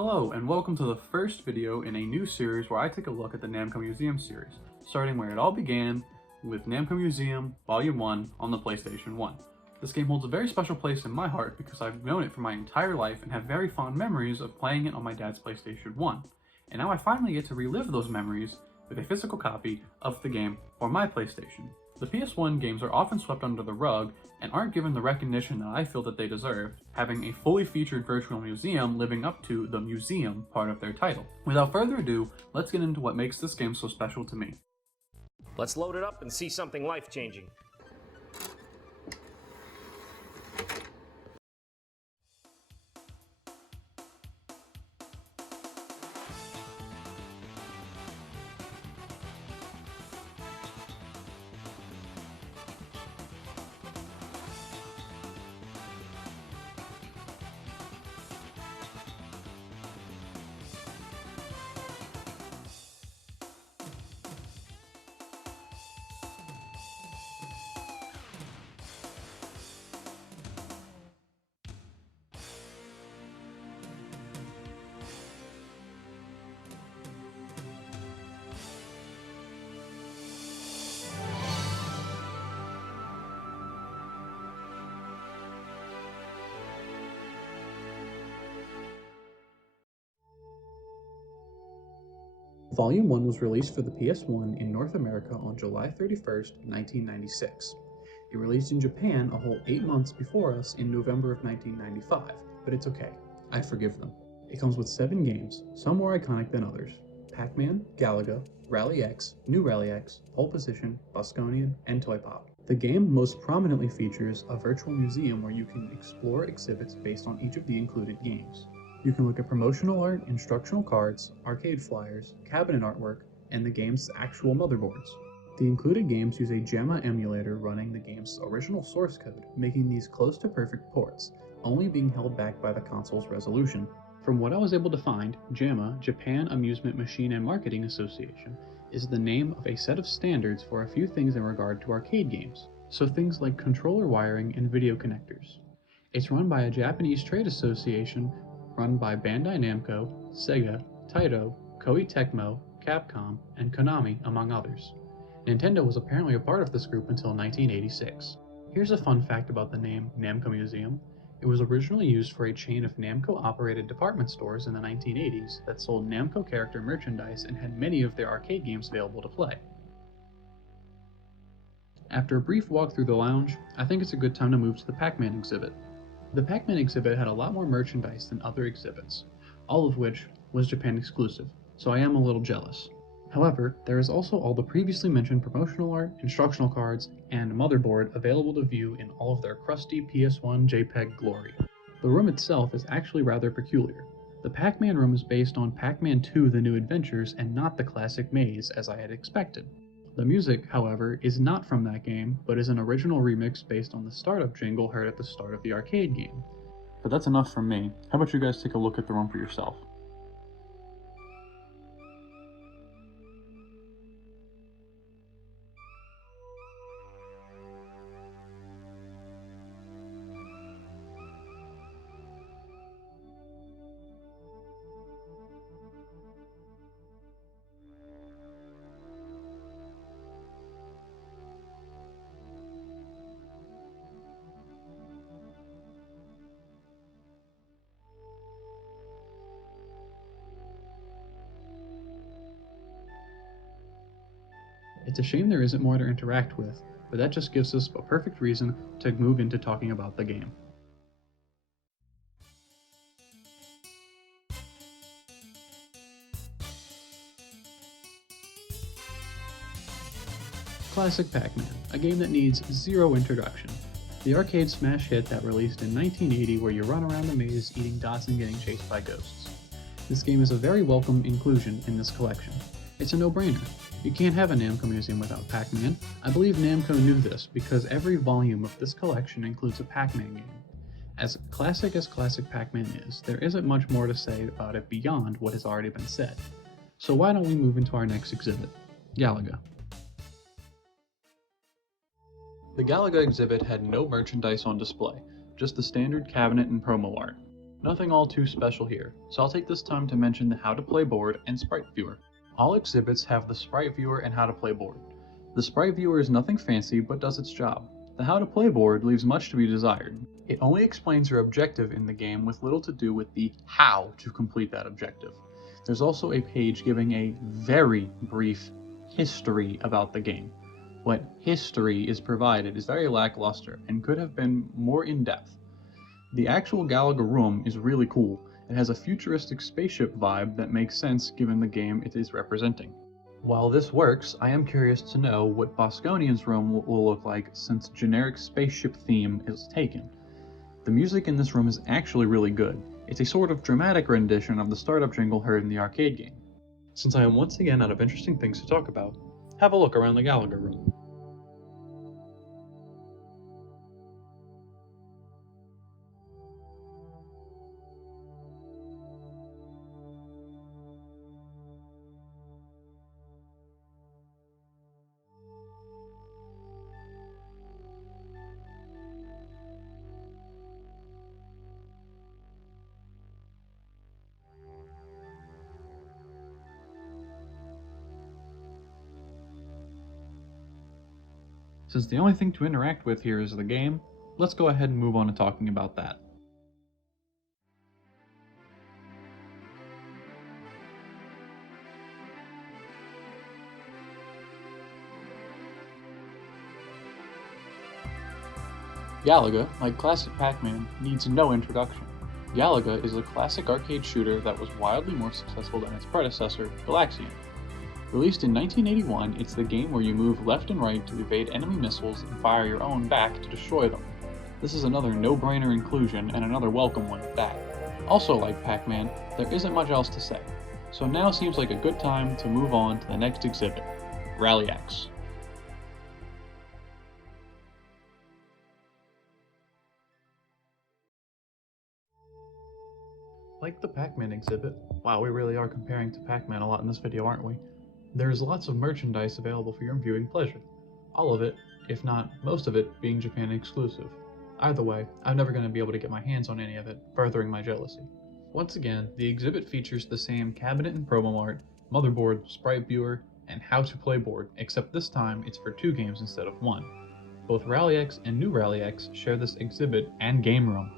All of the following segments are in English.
Hello, and welcome to the first video in a new series where I take a look at the Namco Museum series, starting where it all began with Namco Museum Volume 1 on the PlayStation 1. This game holds a very special place in my heart because I've known it for my entire life and have very fond memories of playing it on my dad's PlayStation 1. And now I finally get to relive those memories with a physical copy of the game for my PlayStation. The PS1 games are often swept under the rug and aren't given the recognition that I feel that they deserve, having a fully featured virtual museum living up to the museum part of their title. Without further ado, let's get into what makes this game so special to me. Let's load it up and see something life-changing. Volume 1 was released for the PS1 in North America on July 31st, 1996. It released in Japan a whole 8 months before us in November of 1995, but it's okay, I forgive them. It comes with 7 games, some more iconic than others: Pac-Man, Galaga, Rally X, New Rally X, Pole Position, Bosconian, and Toy Pop. The game most prominently features a virtual museum where you can explore exhibits based on each of the included games. You can look at promotional art, instructional cards, arcade flyers, cabinet artwork, and the game's actual motherboards. The included games use a JAMA emulator running the game's original source code, making these close to perfect ports, only being held back by the console's resolution. From what I was able to find, JAMA, Japan Amusement Machine and Marketing Association, is the name of a set of standards for a few things in regard to arcade games, so things like controller wiring and video connectors. It's run by a Japanese trade association run by Bandai Namco, Sega, Taito, Koei Tecmo, Capcom, and Konami, among others. Nintendo was apparently a part of this group until 1986. Here's a fun fact about the name Namco Museum. It was originally used for a chain of Namco-operated department stores in the 1980s that sold Namco character merchandise and had many of their arcade games available to play. After a brief walk through the lounge, I think it's a good time to move to the Pac-Man exhibit. The Pac-Man exhibit had a lot more merchandise than other exhibits, all of which was Japan exclusive, so I am a little jealous. However, there is also all the previously mentioned promotional art, instructional cards, and motherboard available to view in all of their crusty PS1 JPEG glory. The room itself is actually rather peculiar. The Pac-Man room is based on Pac-Man 2: The New Adventures and not the classic maze as I had expected. The music, however, is not from that game, but is an original remix based on the startup jingle heard at the start of the arcade game. But that's enough from me. How about you guys take a look at the room for yourself? It's a shame there isn't more to interact with, but that just gives us a perfect reason to move into talking about the game. Classic Pac-Man, a game that needs zero introduction. The arcade smash hit that released in 1980 where you run around the maze eating dots and getting chased by ghosts. This game is a very welcome inclusion in this collection. It's a no-brainer. You can't have a Namco Museum without Pac-Man. I believe Namco knew this because every volume of this collection includes a Pac-Man game. As classic Pac-Man is, there isn't much more to say about it beyond what has already been said. So why don't we move into our next exhibit, Galaga. The Galaga exhibit had no merchandise on display, just the standard cabinet and promo art. Nothing all too special here, so I'll take this time to mention the How to Play board and Sprite Viewer. All exhibits have the Sprite Viewer and How to Play board. The Sprite Viewer is nothing fancy but does its job. The How to Play board leaves much to be desired. It only explains your objective in the game with little to do with the how to complete that objective. There's also a page giving a very brief history about the game. What history is provided is very lackluster and could have been more in-depth. The actual Galaga room is really cool. It has a futuristic spaceship vibe that makes sense given the game it is representing. While this works, I am curious to know what Bosconian's room will look like since generic spaceship theme is taken. The music in this room is actually really good. It's a sort of dramatic rendition of the startup jingle heard in the arcade game. Since I am once again out of interesting things to talk about, have a look around the Galaga room. Since the only thing to interact with here is the game, let's go ahead and move on to talking about that. Galaga, like classic Pac-Man, needs no introduction. Galaga is a classic arcade shooter that was wildly more successful than its predecessor, Galaxian. Released in 1981, it's the game where you move left and right to evade enemy missiles and fire your own back to destroy them. This is another no-brainer inclusion and another welcome one at that. Also like Pac-Man, there isn't much else to say, so now seems like a good time to move on to the next exhibit, Rally X. Like the Pac-Man exhibit, wow, we really are comparing to Pac-Man a lot in this video, aren't we? There's lots of merchandise available for your viewing pleasure. All of it, if not most of it, being Japan exclusive. Either way, I'm never going to be able to get my hands on any of it, furthering my jealousy. Once again, the exhibit features the same cabinet and promo art, motherboard, sprite viewer, and how to play board, except this time it's for 2 games instead of 1. Both Rally X and New Rally X share this exhibit and game room.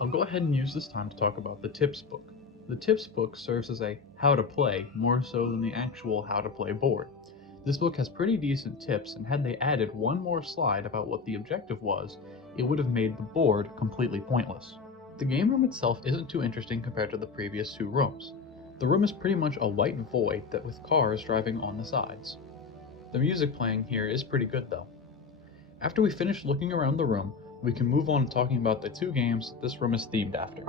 I'll go ahead and use this time to talk about the tips book. The tips book serves as a how to play more so than the actual how to play board. This book has pretty decent tips, and had they added one more slide about what the objective was, it would have made the board completely pointless. The game room itself isn't too interesting compared to the previous 2 rooms. The room is pretty much a white void with cars driving on the sides. The music playing here is pretty good though. After we finish looking around the room, we can move on to talking about the 2 games this room is themed after.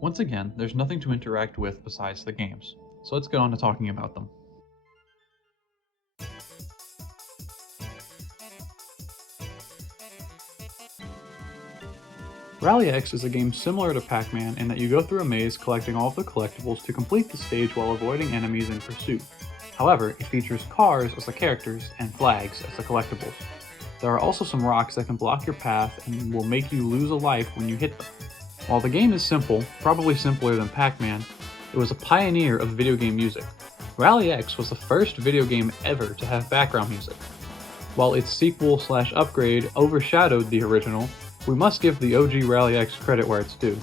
Once again, there's nothing to interact with besides the games, so let's get on to talking about them. Rally X is a game similar to Pac-Man in that you go through a maze collecting all of the collectibles to complete the stage while avoiding enemies in pursuit. However, it features cars as the characters and flags as the collectibles. There are also some rocks that can block your path and will make you lose a life when you hit them. While the game is simple, probably simpler than Pac-Man, it was a pioneer of video game music. Rally X was the first video game ever to have background music. While its sequel/upgrade overshadowed the original, we must give the OG Rally X credit where it's due.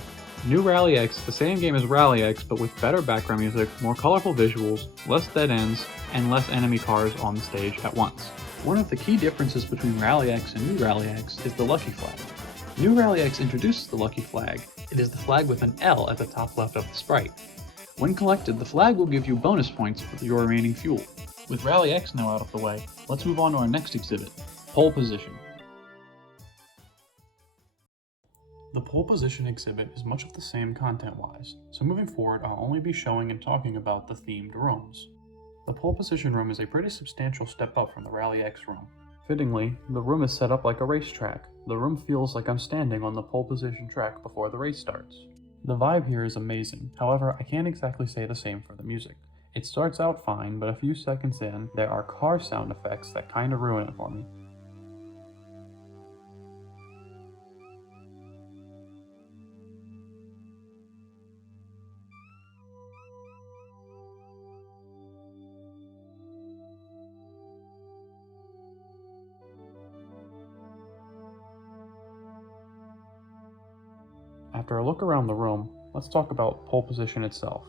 New Rally X is the same game as Rally X but with better background music, more colorful visuals, less dead ends, and less enemy cars on the stage at once. One of the key differences between Rally X and New Rally X is the Lucky Flag. New Rally X introduces the Lucky Flag. It is the flag with an L at the top left of the sprite. When collected, the flag will give you bonus points for your remaining fuel. With Rally X now out of the way, let's move on to our next exhibit, Pole Position. The pole position exhibit is much of the same content-wise, so moving forward I'll only be showing and talking about the themed rooms. The pole position room is a pretty substantial step up from the Rally X room. Fittingly, the room is set up like a racetrack. The room feels like I'm standing on the pole position track before the race starts. The vibe here is amazing, however I can't exactly say the same for the music. It starts out fine, but a few seconds in, there are car sound effects that kinda ruin it for me. After a look around the room, let's talk about pole position itself.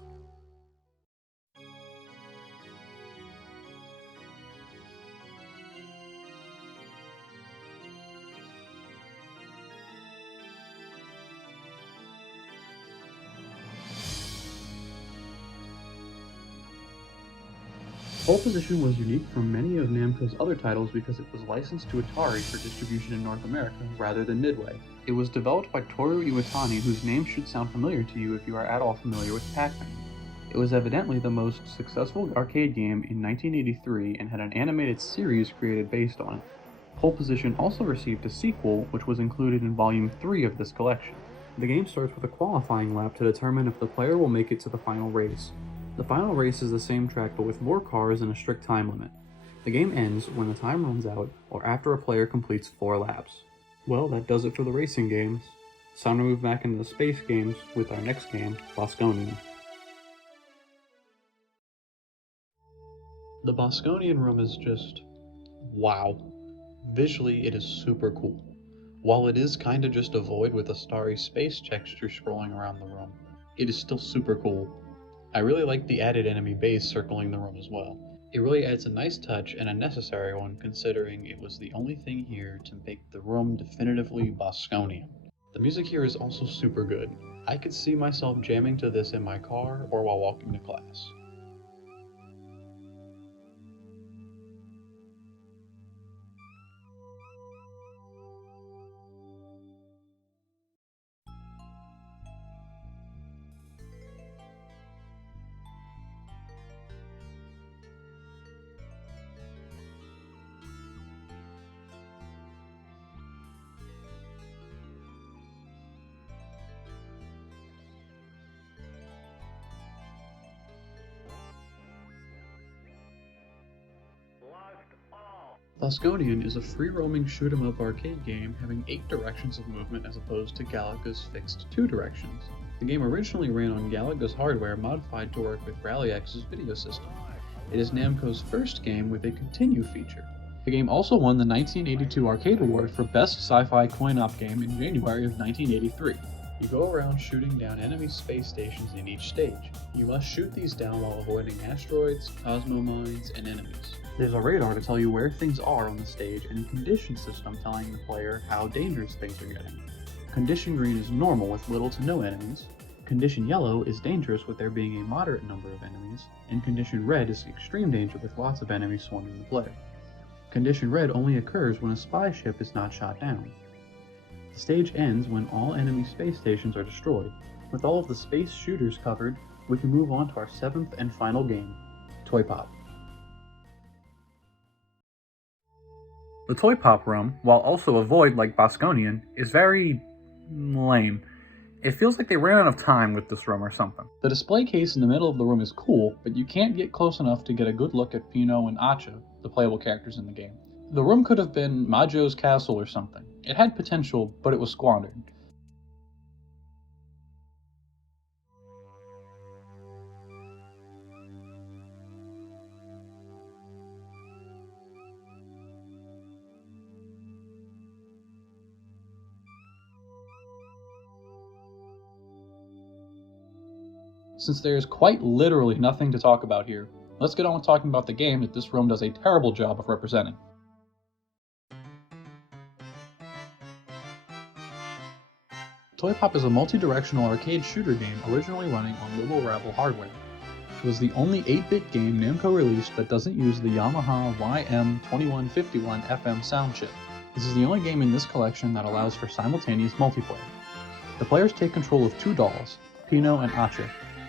Pole position was unique from many of Namco's other titles because it was licensed to Atari for distribution in North America rather than Midway. It was developed by Toru Iwatani, whose name should sound familiar to you if you are at all familiar with Pac-Man. It was evidently the most successful arcade game in 1983 and had an animated series created based on it. Pole position also received a sequel, which was included in Volume 3 of this collection. The game starts with a qualifying lap to determine if the player will make it to the final race. The final race is the same track but with more cars and a strict time limit. The game ends when the time runs out or after a player completes 4 laps. Well, that does it for the racing games. It's time to move back into the space games with our next game, Bosconian. The Bosconian room is just wow. Visually, it is super cool. While it is kinda just a void with a starry space texture scrolling around the room, it is still super cool. I really like the added enemy base circling the room as well. It really adds a nice touch and a necessary one considering it was the only thing here to make the room definitively Bosconian. The music here is also super good. I could see myself jamming to this in my car or while walking to class. Bosconian is a free-roaming shoot-'em-up arcade game having 8 directions of movement as opposed to Galaga's fixed 2 directions. The game originally ran on Galaga's hardware modified to work with Rally X's video system. It is Namco's first game with a continue feature. The game also won the 1982 Arcade Award for Best Sci-Fi Coin-Op Game in January of 1983. You go around shooting down enemy space stations in each stage. You must shoot these down while avoiding asteroids, cosmomines, and enemies. There's a radar to tell you where things are on the stage and a condition system telling the player how dangerous things are getting. Condition green is normal with little to no enemies. Condition yellow is dangerous with there being a moderate number of enemies, and condition red is extreme danger with lots of enemies swarming the player. Condition red only occurs when a spy ship is not shot down. The stage ends when all enemy space stations are destroyed. With all of the space shooters covered, we can move on to our 7th and final game, Toy Pop. The Toy Pop room, while also a void like Bosconian, is very lame. It feels like they ran out of time with this room or something. The display case in the middle of the room is cool, but you can't get close enough to get a good look at Pino and Acha, the playable characters in the game. The room could have been Majo's castle or something. It had potential, but it was squandered. Since there is quite literally nothing to talk about here, let's get on with talking about the game that this room does a terrible job of representing. Toy Pop is a multi-directional arcade shooter game originally running on Little Rabble hardware. It was the only 8-bit game Namco released that doesn't use the Yamaha YM2151 FM sound chip. This is the only game in this collection that allows for simultaneous multiplayer. The players take control of two dolls, Pino and Ache.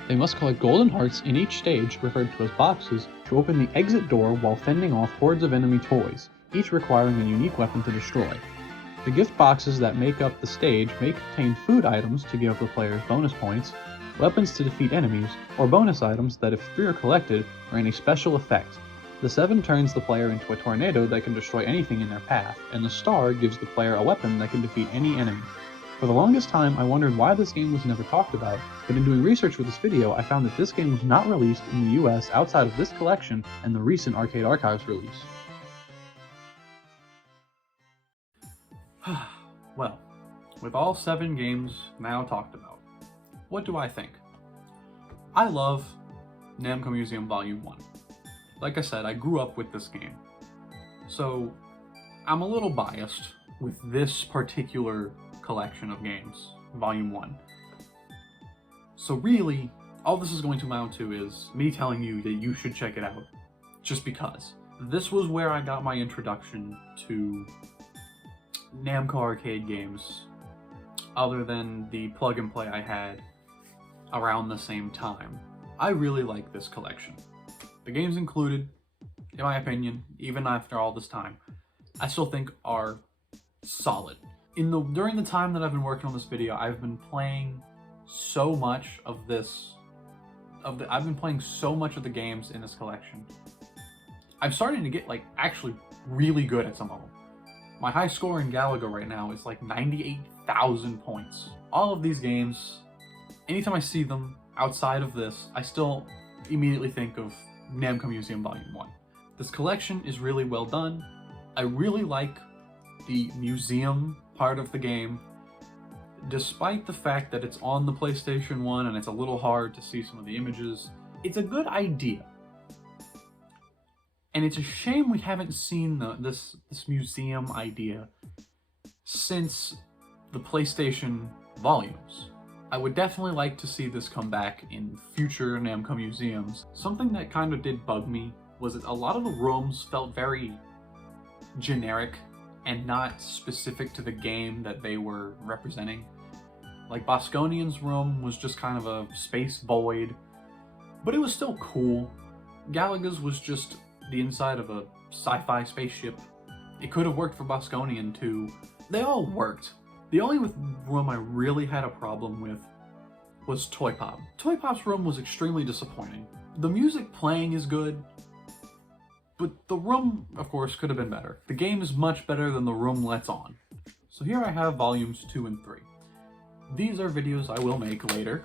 They must collect golden hearts in each stage, referred to as boxes, to open the exit door while fending off hordes of enemy toys, each requiring a unique weapon to destroy. The gift boxes that make up the stage may contain food items to give the players bonus points, weapons to defeat enemies, or bonus items that, if 3 are collected, earn a special effect. The 7 turns the player into a tornado that can destroy anything in their path, and the star gives the player a weapon that can defeat any enemy. For the longest time, I wondered why this game was never talked about, but in doing research for this video, I found that this game was not released in the US outside of this collection and the recent Arcade Archives release. Well, with all 7 games now talked about, what do I think? I love Namco Museum Volume 1. Like I said, I grew up with this game, so I'm a little biased with this particular collection of games, Volume 1. So really, all this is going to amount to is me telling you that you should check it out, just because. This was where I got my introduction to Namco arcade games, other than the plug and play I had around the same time. I really like this collection. The games included, in my opinion, even after all this time, I still think are solid. During the time that I've been working on this video, I've been playing so much of I've been playing so much of the games in this collection. I'm starting to get actually really good at some of them. My high score in Galaga right now is 98,000 points. All of these games, anytime I see them outside of this, I still immediately think of Namco Museum Volume 1. This collection is really well done. I really like the museum part of the game, despite the fact that it's on the PlayStation 1 and it's a little hard to see some of the images. It's a good idea. And it's a shame we haven't seen this museum idea since the PlayStation volumes. I would definitely like to see this come back in future Namco museums. Something that kind of did bug me was that a lot of the rooms felt very generic and not specific to the game that they were representing. Like Bosconian's room was just kind of a space void, but it was still cool. Galaga's was just the inside of a sci-fi spaceship. It could have worked for Bosconian too. They all worked. The only room I really had a problem with was Toy Pop. Toy Pop's room was extremely disappointing. The music playing is good, but the room, of course, could have been better. The game is much better than the room lets on. So here I have volumes 2 and 3. These are videos I will make later.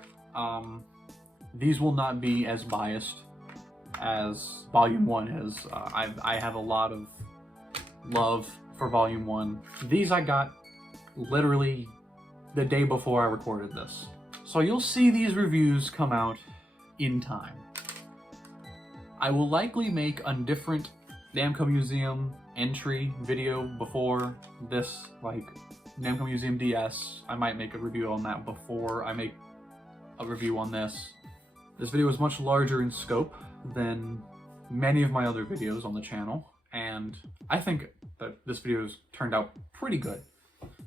These will not be as biased as Volume 1 is. I have a lot of love for Volume 1. These I got literally the day before I recorded this. So you'll see these reviews come out in time. I will likely make a different Namco Museum entry video before this, like Namco Museum DS. I might make a review on that before I make a review on this. This video is much larger in scope than many of my other videos on the channel, and I think that this video has turned out pretty good.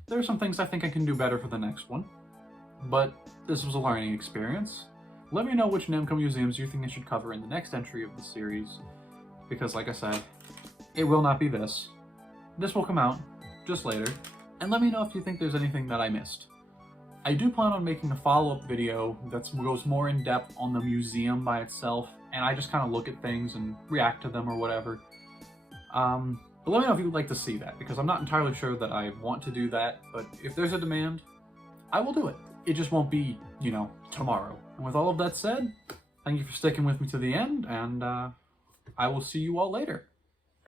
There are some things I think I can do better for the next one, but this was a learning experience. Let me know which Namco museums you think I should cover in the next entry of the series, because like I said, it will not be this. This will come out just later, and let me know if you think there's anything that I missed. I do plan on making a follow-up video that goes more in depth on the museum by itself, and I just kind of look at things and react to them or whatever. But let me know if you would like to see that, because I'm not entirely sure that I want to do that, but if there's a demand, I will do it. It just won't be, you know, tomorrow. And with all of that said, thank you for sticking with me to the end, and I will see you all later.